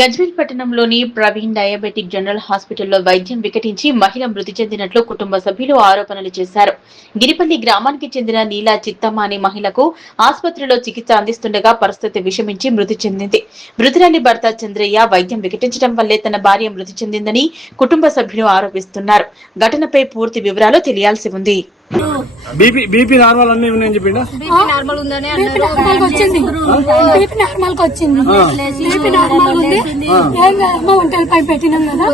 గజ్వేల్ పట్టణంలోని Praveen diabetic general హాస్పిటల్లో వైద్యం వికటించి మహిళ మృతి చెందినట్లు కుటుంబ సభ్యులు ఆరోపణలు చేశారు. గిరిపల్లి గ్రామానికి చెందిన నీలా చిత్తమ్మ అనే మహిళకు ఆసుపత్రిలో చికిత్స అందిస్తుండగా పరిస్థితి విషమించి మృతి చెందింది. మృతురాలి భర్త చంద్రయ్య వైద్యం వికటించడం వల్లే తన భార్య మృతి చెందిందని కుటుంబ సభ్యులు ఆరోపిస్తున్నారు. ఘటనపై పూర్తి వివరాలు తెలియాల్సి ఉంది. బీపీ నార్మల్ అన్ని ఉన్నాయని చెప్పిండా? బీపీ నార్మల్ ఉందని వచ్చింది. బీపీ నార్మల్ కి వచ్చింది. బీపీ నార్మల్ ఉంది. ఏం కాదమ్మా, ఒంటరి పై పెట్టినాం కదా,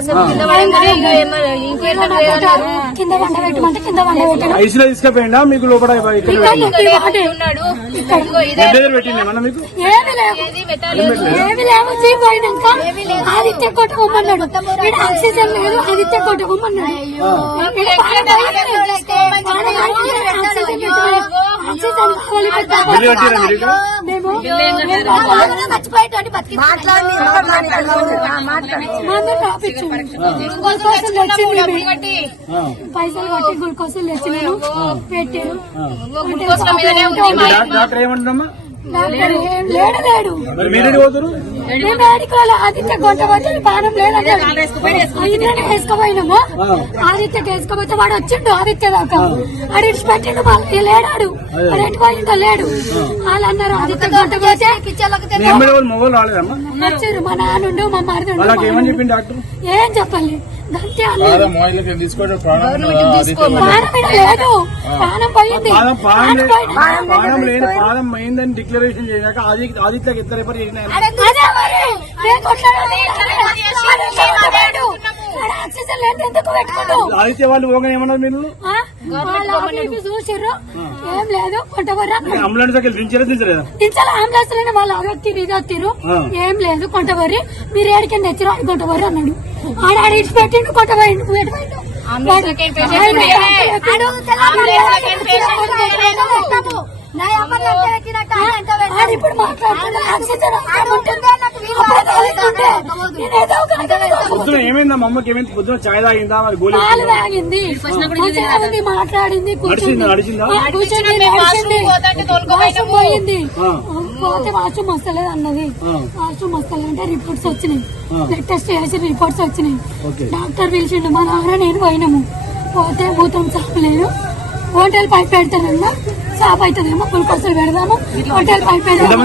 కింద వంట పెట్టమంటే కింద వంట పెట్టాను. ఐసీలో తీసుకుపోయిండా? మీకు లోపల పెట్టిందేమన్నా? మీకు ఏమి లేవు. పోయినాక ఆదిత్య కొట్టమన్నాడు. ఆక్సిజన్ లేదు, ఆదిత్య కొట్టమన్నాడు. పైసలు కట్టి గ్లూకోజ్ తెచ్చినాను పెట్టాను. డాక్టర్ ఏమంటున్నామా? లేడు ఆదిత్య కొట్టబోతే పానం లేదని వేసుకోపోయినాము. ఆదిత్యకి వేసుకోపోతే వాడు వచ్చిండు. ఆదిత్య దాకా అడిచి పెట్టిండు. మళ్ళీ లేడాడు. అడిగి పోయిందో లేడు. వాళ్ళు అన్నారు ఆదిత్య కొట్టబోతే వచ్చారు. మా నాన్నుండు, మా మరిది ఏం చెప్పాలి. ప్రాణం పోయింది. ప్రాణం పోయిందని డిక్లరేషన్ చేశాక ఆదిత్యకి ఎంత రిఫర్ చేసిన ఆదిత్య వాళ్ళు పోగానే ఏమన్నారు? మీరు చూసారు ఏం లేదు. అంబులెన్స్ దించలేదా? దించాలి. అంబులెన్స్ లోనే వాళ్ళు అదొత్తిరు ఇదొత్తిరు. ఏం లేదు కొంటబర్రి, మీరు ఏడికి తెచ్చిరు అది కొంటబర్రి అన్నాడు. ఆడ ఇచ్చి పెట్టిండు. కొంటబోయిండు. ఇప్పుడు ఏమైందా? అమ్మకి ఏమైంది? పొద్దున చాయ్ తాగిందా? పాలు తాగింది, మాట్లాడింది, పోయింది. పోతే వాష్రూమ్ వస్తలేదు అన్నది. వాష్రూమ్ వస్తలేదు అంటే రిపోర్ట్స్ వచ్చినాయి. బ్లడ్ టెస్ట్ చేసి రిపోర్ట్స్ వచ్చినాయి. డాక్టర్ పిలిచిండు. మా నాన్న నేను పోయినాము. పోతే భూతం చాపలేదు. హోటల్ పైప్ పెడతానన్నా సాప్ అవుతుందేమో, గ్లూకోజులు పెడదాము. హోటల్ పైప్ పెడతాము.